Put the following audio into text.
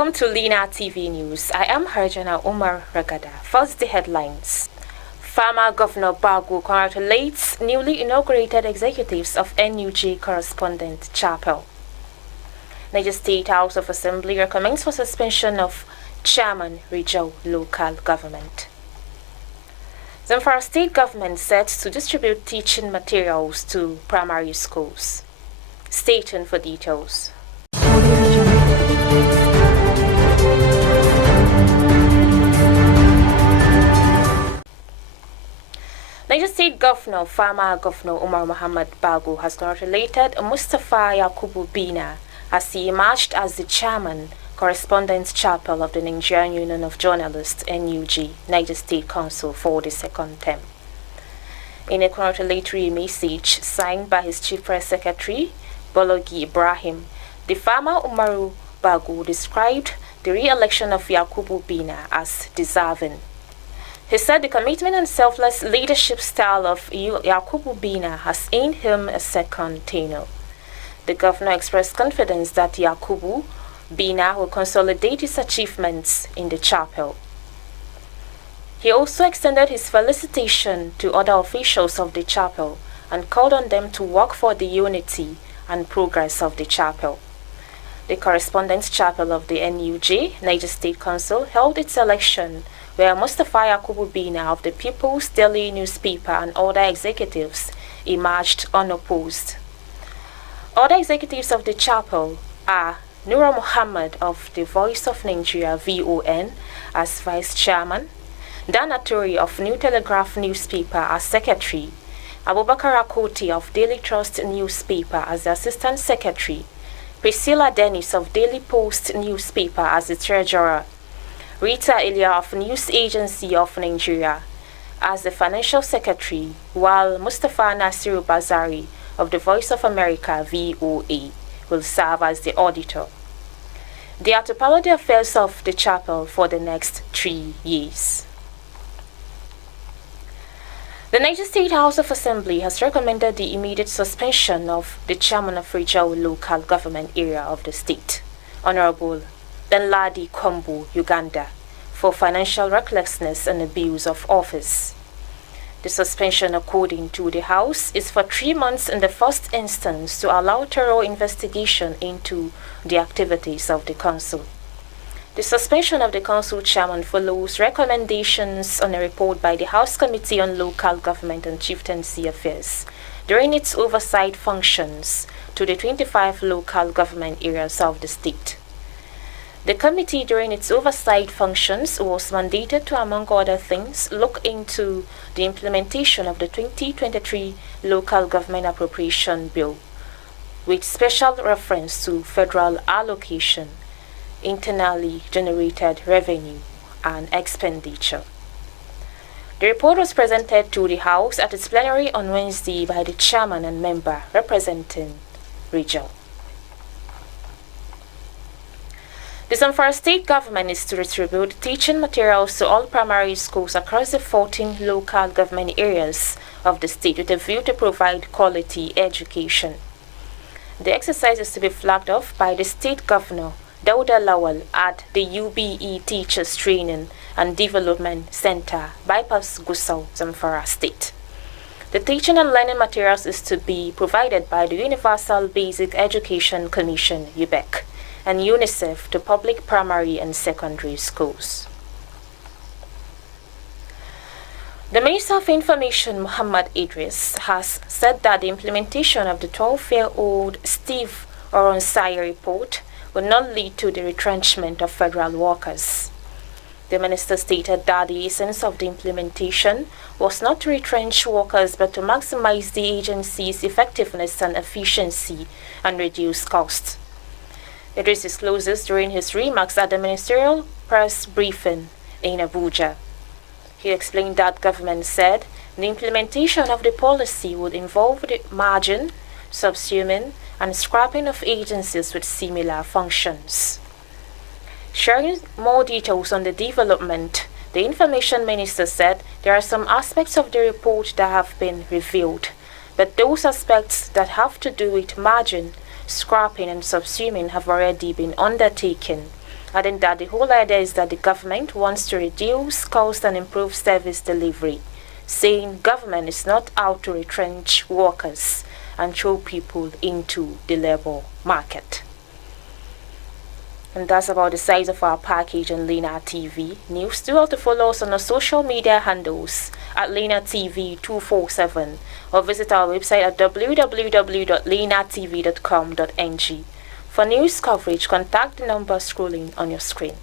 Welcome to LINATV News. I am Harjana Umar Ragada. First, the headlines. Former Governor BAGO congratulates newly inaugurated executives of N.U.J Correspondent Chapel. Niger State House of Assembly recommends for suspension of Chairman RIJAU local government. ZAMFARA state government sets to distribute teaching materials to primary schools. Stay tuned for details. Niger State Governor, former Governor Umar Muhammad Bago, has congratulated Mustafa Yakubu Bina as he emerged as the chairman, Correspondent Chapel of the Nigerian Union of Journalists, N.U.J, Niger State Council for the second term. In a congratulatory message signed by his Chief Press Secretary, Bologi Ibrahim, the former Umaru Bago described the re-election of Yakubu Bina as deserving. He said the commitment and selfless leadership style of Yakubu Bina has earned him a second tenure. The governor expressed confidence that Yakubu Bina will consolidate his achievements in the chapel. He also extended his felicitation to other officials of the chapel and called on them to work for the unity and progress of the chapel. The Correspondent Chapel of the N.U.J, Niger State Council, held its election where Mustafa Yakubu Bina of the People's Daily newspaper and other executives emerged unopposed. Other executives of the chapel are Nura Muhammad of the Voice of Nigeria VON as vice chairman, Dan Atori of New Telegraph newspaper as secretary, Abubakar Akoti of Daily Trust newspaper as the assistant secretary, Priscilla Dennis of Daily Post newspaper as the treasurer, Rita Elia of News Agency of Nigeria as the financial secretary, while Mustafa Nasiru Bazari of the Voice of America VOA will serve as the auditor. They are to follow the affairs of the chapel for the next 3 years. The Niger State House of Assembly has recommended the immediate suspension of the chairman of RIJAU local government area of the state, Honorable Danladi Kombo, Uganda, for financial recklessness and abuse of office. The suspension, according to the House, is for 3 months in the first instance to allow thorough investigation into the activities of the Council. The suspension of the Council chairman follows recommendations on a report by the House Committee on Local Government and Chieftaincy Affairs during its oversight functions to the 25 local government areas of the state. The committee, during its oversight functions, was mandated to, among other things, look into the implementation of the 2023 Local Government Appropriation Bill, with special reference to federal allocation, internally generated revenue, and expenditure. The report was presented to the House at its plenary on Wednesday by the chairman and member representing RIJAU. The ZAMFARA state government is to distribute teaching materials to all primary schools across the 14 local government areas of the state with a view to provide quality education. The exercise is to be flagged off by the state governor, Dauda Lawal, at the UBE Teachers Training and Development Center, Bypass Gusau, ZAMFARA State. The teaching and learning materials is to be provided by the Universal Basic Education Commission, UBEC, and UNICEF to public primary and secondary schools. The Minister of Information, Muhammad Idris, has said that the implementation of the 12-year-old Steve Oronsai report will not lead to the retrenchment of federal workers. The minister stated that the essence of the implementation was not to retrench workers but to maximize the agency's effectiveness and efficiency and reduce costs. Idris disclosed this during his remarks at the ministerial press briefing in Abuja. He explained that government said the implementation of the policy would involve the merging, subsuming, and scrapping of agencies with similar functions. Sharing more details on the development, the information minister said there are some aspects of the report that have been revealed, but those aspects that have to do with merging, scrapping, and subsuming have already been undertaken, adding that the whole idea is that the government wants to reduce cost and improve service delivery, saying government is not out to retrench workers and throw people into the labor market. And that's about the size of our package on LINATV News. Do have to follow us on our social media handles at LINATV247 or visit our website at www.linatv.com.ng. For news coverage, contact the number scrolling on your screen.